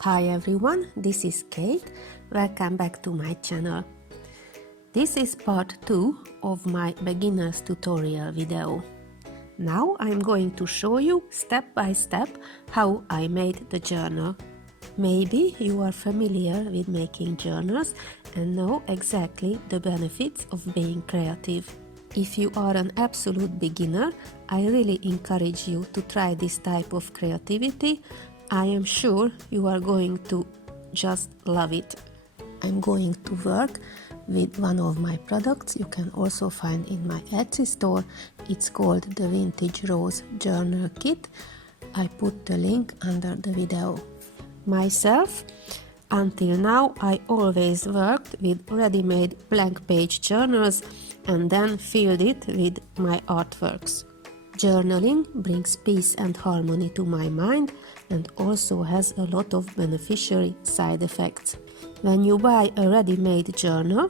Hi everyone, this is Kate. Welcome back to my channel. This is part 2 of my beginner's tutorial video. Now I'm going to show you step by step how I made the journal. Maybe you are familiar with making journals and know exactly the benefits of being creative. If you are an absolute beginner, I really encourage you to try this type of creativity. I am sure you are going to just love it. I'm going to work with one of my products you can also find in my Etsy store. It's called the Vintage Rose Journal Kit. I put the link under the video. Myself, until now, I always worked with ready-made blank page journals and then filled it with my artworks. Journaling brings peace and harmony to my mind and also has a lot of beneficial side effects. When you buy a ready-made journal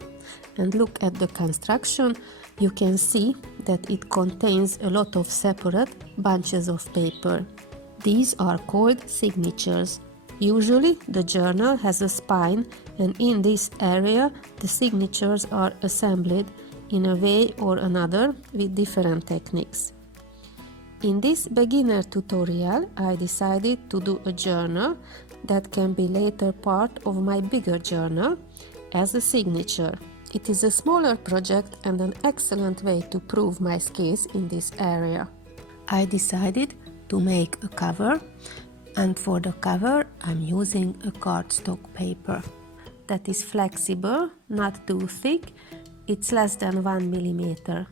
and look at the construction, you can see that it contains a lot of separate bunches of paper. These are called signatures. Usually the journal has a spine, and in this area the signatures are assembled in a way or another with different techniques. In this beginner tutorial, I decided to do a journal that can be later part of my bigger journal as a signature. It is a smaller project and an excellent way to prove my skills in this area. I decided to make a cover, and for the cover I'm using a cardstock paper that is flexible, not too thick. It's less than 1 millimeter.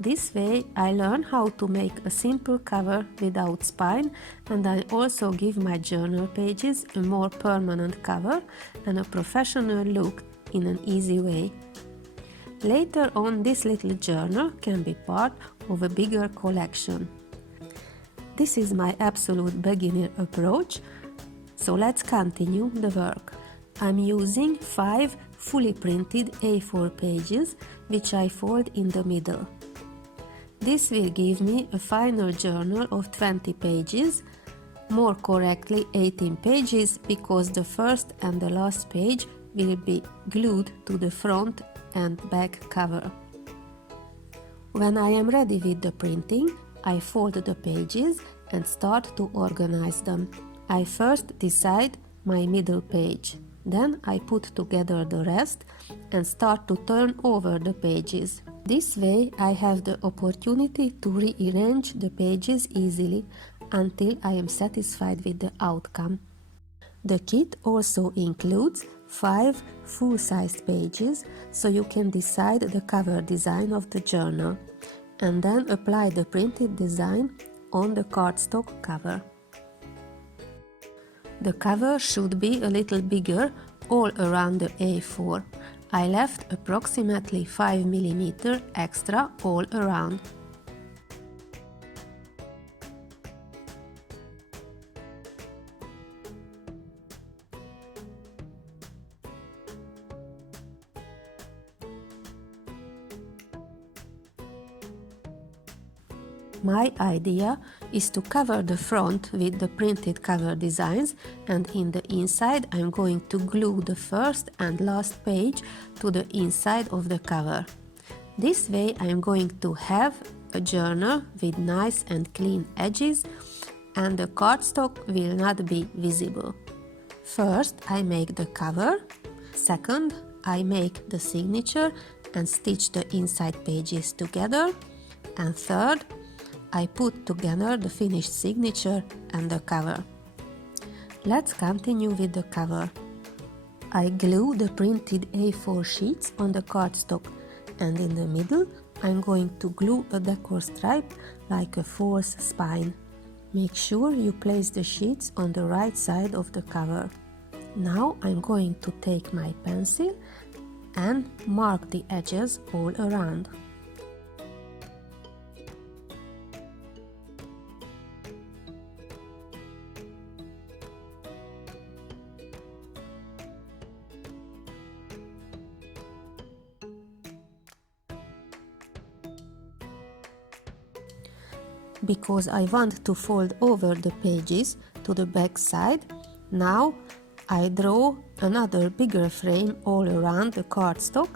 This way I learn how to make a simple cover without spine, and I also give my journal pages a more permanent cover and a professional look in an easy way. Later on, this little journal can be part of a bigger collection. This is my absolute beginner approach, so let's continue the work. I'm using 5 fully printed A4 pages, which I fold in the middle. This will give me a final journal of 20 pages, more correctly 18 pages, because the first and the last page will be glued to the front and back cover. When I am ready with the printing, I fold the pages and start to organize them. I first decide my middle page. Then I put together the rest and start to turn over the pages. This way I have the opportunity to rearrange the pages easily until I am satisfied with the outcome. The kit also includes 5 full-sized pages, so you can decide the cover design of the journal and then apply the printed design on the cardstock cover. The cover should be a little bigger all around the A4. I left approximately 5 mm extra all around. My idea is to cover the front with the printed cover designs, and in the inside I'm going to glue the first and last page to the inside of the cover. This way I'm going to have a journal with nice and clean edges, and the cardstock will not be visible. First I make the cover, second I make the signature and stitch the inside pages together, and third I put together the finished signature and the cover. Let's continue with the cover. I glue the printed A4 sheets on the cardstock, and in the middle I'm going to glue a decor stripe like a false spine. Make sure you place the sheets on the right side of the cover. Now I'm going to take my pencil and mark the edges all around. Because I want to fold over the pages to the back side, Now I draw another bigger frame all around the cardstock,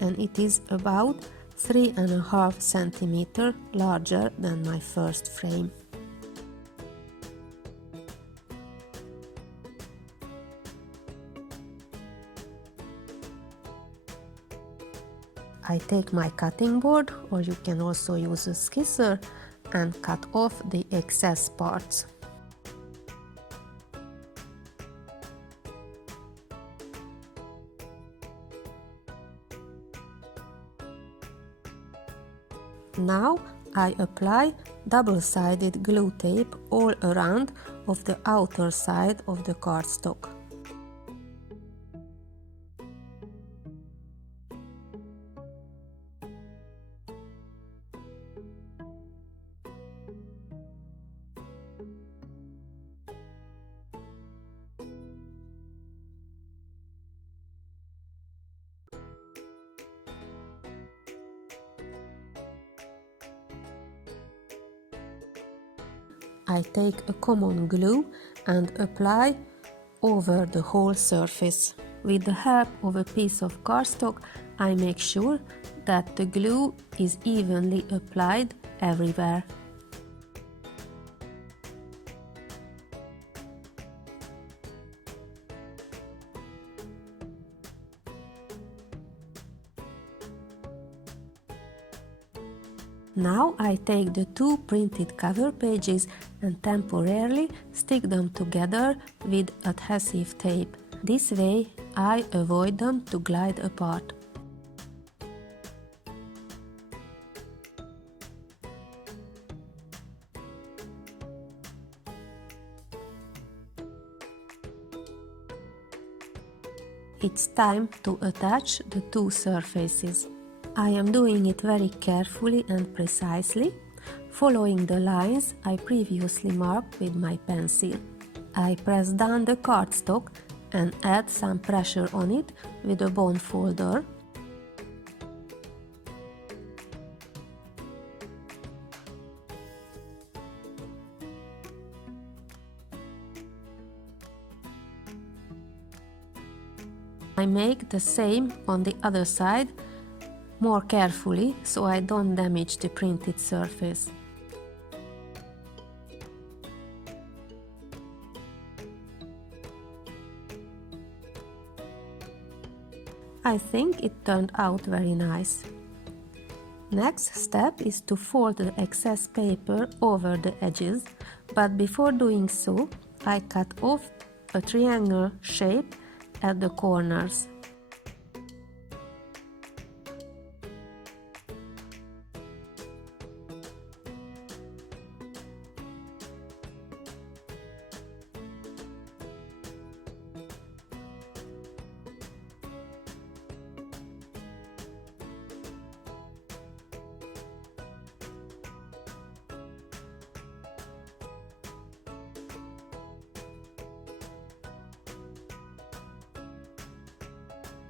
and it is about 3.5 centimeters larger than my first frame. I take my cutting board, or you can also use a scissor, and cut off the excess parts. Now I apply double-sided glue tape all around of the outer side of the cardstock. I take a common glue and apply over the whole surface. With the help of a piece of cardstock, I make sure that the glue is evenly applied everywhere. Now I take the two printed cover pages and temporarily stick them together with adhesive tape. This way I avoid them to glide apart. It's time to attach the two surfaces. I am doing it very carefully and precisely, following the lines I previously marked with my pencil. I press down the cardstock and add some pressure on it with a bond folder. I make the same on the other side, more carefully so I don't damage the printed surface. I think it turned out very nice. Next step is to fold the excess paper over the edges, but before doing so, I cut off a triangle shape at the corners.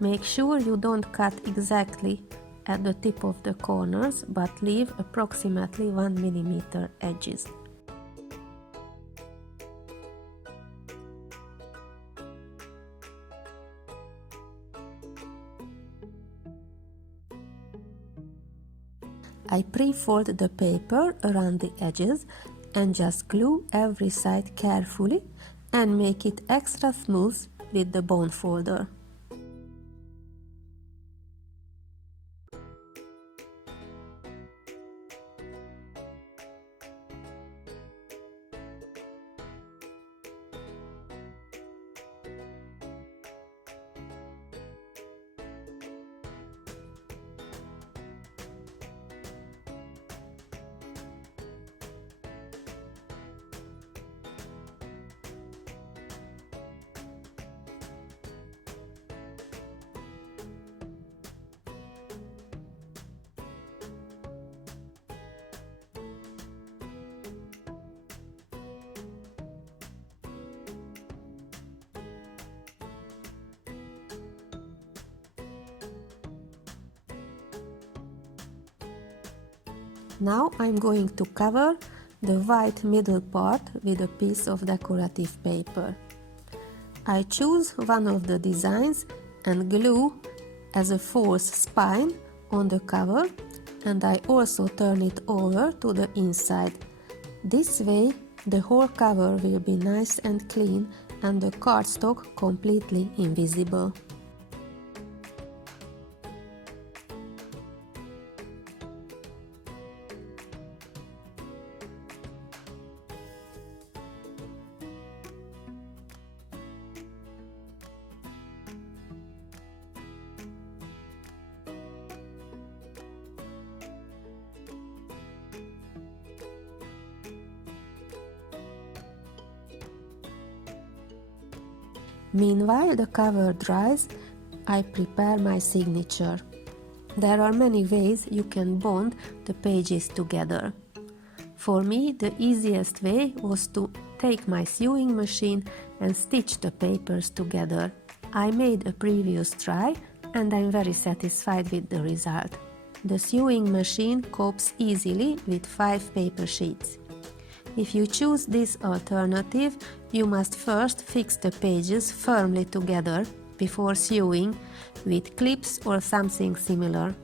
Make sure you don't cut exactly at the tip of the corners, but leave approximately 1 mm edges. I pre-fold the paper around the edges and just glue every side carefully and make it extra smooth with the bond folder. Now I'm going to cover the white middle part with a piece of decorative paper. I choose one of the designs and glue as a false spine on the cover, and I also turn it over to the inside. This way the whole cover will be nice and clean and the cardstock completely invisible. Meanwhile the cover dries, I prepare my signature. There are many ways you can bond the pages together. For me, the easiest way was to take my sewing machine and stitch the papers together. I made a previous try and I'm very satisfied with the result. The sewing machine copes easily with 5 paper sheets. If you choose this alternative, you must first fix the pages firmly together before sewing with clips or something similar.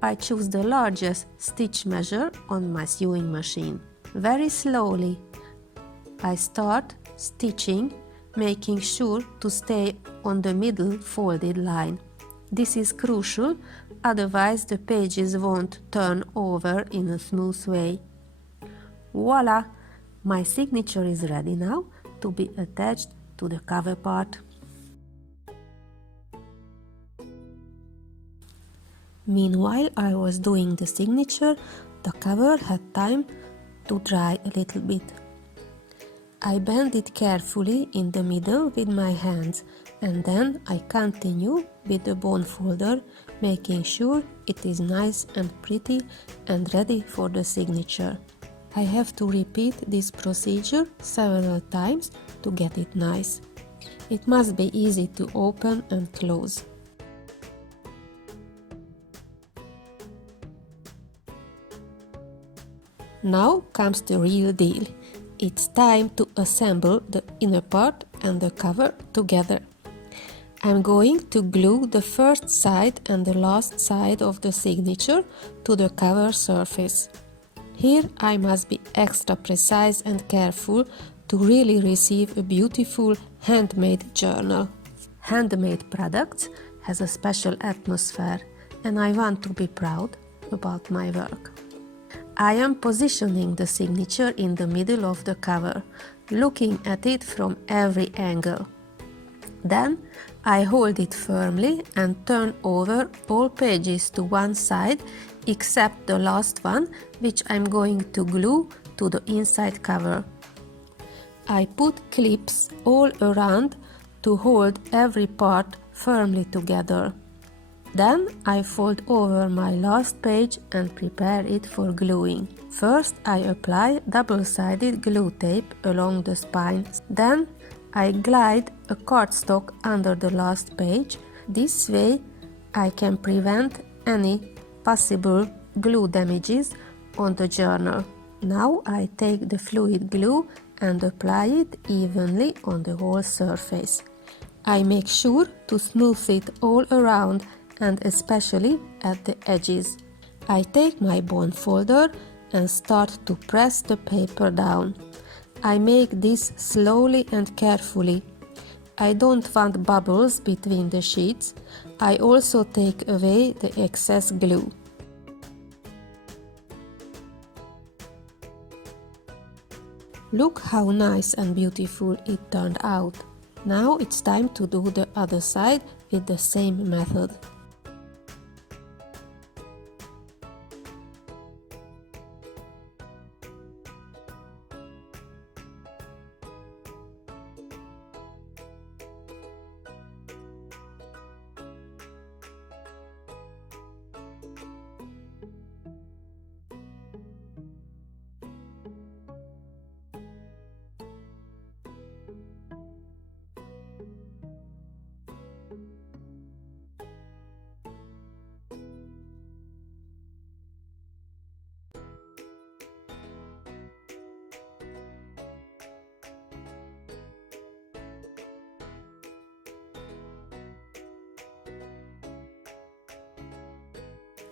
I choose the largest stitch measure on my sewing machine. Very slowly I start stitching, making sure to stay on the middle folded line. This is crucial, otherwise the pages won't turn over in a smooth way. Voila! My signature is ready now to be attached to the cover part. Meanwhile I was doing the signature, the cover had time to dry a little bit. I bend it carefully in the middle with my hands and then I continue with the bone folder, making sure it is nice and pretty and ready for the signature. I have to repeat this procedure several times to get it nice. It must be easy to open and close. Now comes the real deal. It's time to assemble the inner part and the cover together. I'm going to glue the first side and the last side of the signature to the cover surface. Here I must be extra precise and careful to really receive a beautiful handmade journal. Handmade products has a special atmosphere and I want to be proud about my work. I am positioning the signature in the middle of the cover, looking at it from every angle. Then I hold it firmly and turn over all pages to one side except the last one, which I'm going to glue to the inside cover. I put clips all around to hold every part firmly together. Then I fold over my last page and prepare it for gluing. First I apply double-sided glue tape along the spine. Then I glide a cardstock under the last page. This way I can prevent any possible glue damages on the journal. Now I take the fluid glue and apply it evenly on the whole surface. I make sure to smooth it all around and especially at the edges. I take my bone folder and start to press the paper down. I make this slowly and carefully. I don't want bubbles between the sheets. I also take away the excess glue. Look how nice and beautiful it turned out. Now it's time to do the other side with the same method.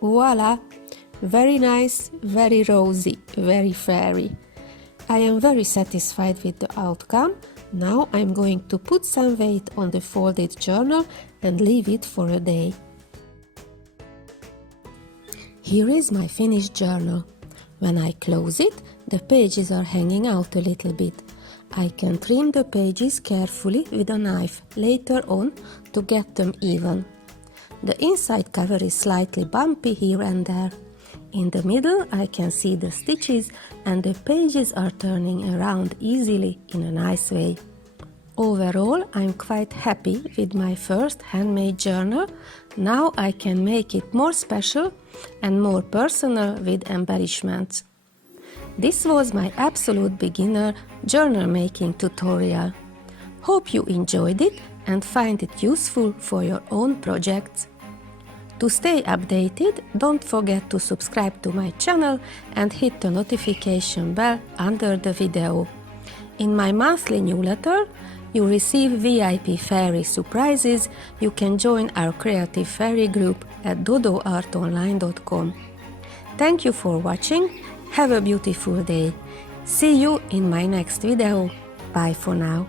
Voila! Very nice, very rosy, very fairy. I am very satisfied with the outcome. Now I'm going to put some weight on the folded journal and leave it for a day. Here is my finished journal. When I close it, the pages are hanging out a little bit. I can trim the pages carefully with a knife later on to get them even. The inside cover is slightly bumpy here and there. In the middle I can see the stitches and the pages are turning around easily in a nice way. Overall, I'm quite happy with my first handmade journal. Now I can make it more special and more personal with embellishments. This was my absolute beginner journal making tutorial. Hope you enjoyed it and find it useful for your own projects. To stay updated, don't forget to subscribe to my channel and hit the notification bell under the video. In my monthly newsletter, you receive VIP fairy surprises. You can join our creative fairy group at dodoartonline.com. Thank you for watching. Have a beautiful day. See you in my next video. Bye for now.